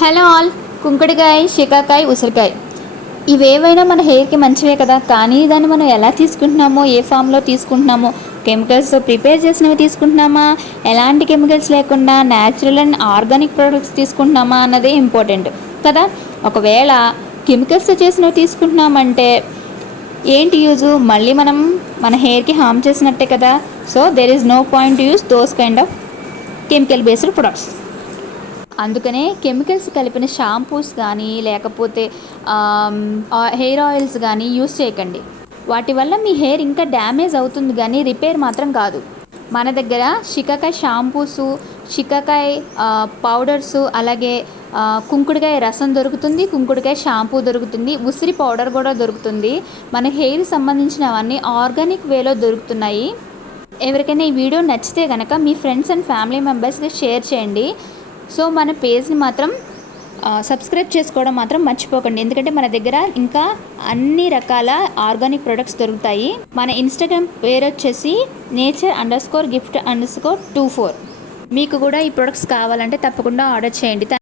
Hello all. కుంకుడుకాయ, shikakai, ఉసిరికాయ ఇవేవైనా మన హెయిర్కి మంచివే కదా. కానీ దాన్ని మనం ఎలా తీసుకుంటున్నామో, ఏ ఫామ్లో తీసుకుంటున్నామో, కెమికల్స్ ప్రిపేర్ చేసినవి తీసుకుంటున్నామా, ఎలాంటి కెమికల్స్ లేకుండా న్యాచురల్ అండ్ ఆర్గానిక్ ప్రోడక్ట్స్ తీసుకుంటున్నామా అన్నదే ఇంపార్టెంట్ కదా. ఒకవేళ కెమికల్స్ చేసినవి తీసుకుంటున్నామంటే ఏంటి యూజు? మళ్ళీ మనం మన హెయిర్కి హామ్ చేసినట్టే కదా. So there is no point use those kind of chemical based products. అందుకనే కెమికల్స్ కలిపిన షాంపూస్ కానీ లేకపోతే హెయిర్ ఆయిల్స్ కానీ యూస్ చేయకండి. వాటి వల్ల మీ హెయిర్ ఇంకా డ్యామేజ్ అవుతుంది కానీ రిపేర్ మాత్రం కాదు. మన దగ్గర షికాకాయ షాంపూసు, షికాకాయ పౌడర్సు, అలాగే కుంకుడుకాయ రసం దొరుకుతుంది, కుంకుడుకాయ షాంపూ దొరుకుతుంది, ఉసిరి పౌడర్ కూడా దొరుకుతుంది. మన హెయిర్ సంబంధించినవన్నీ ఆర్గానిక్ వేలో దొరుకుతున్నాయి. ఎవరికైనా ఈ వీడియో నచ్చితే కనుక మీ ఫ్రెండ్స్ అండ్ ఫ్యామిలీ మెంబర్స్కి షేర్ చేయండి. సో మన పేజ్ని మాత్రం సబ్స్క్రైబ్ చేసుకోవడం మాత్రం మర్చిపోకండి. ఎందుకంటే మన దగ్గర ఇంకా అన్ని రకాల ఆర్గానిక్ ప్రొడక్ట్స్ దొరుకుతాయి. మన ఇన్స్టాగ్రామ్ పేరు వచ్చేసి nature_gift_24. మీకు కూడా ఈ ప్రొడక్ట్స్ కావాలంటే తప్పకుండా ఆర్డర్ చేయండి.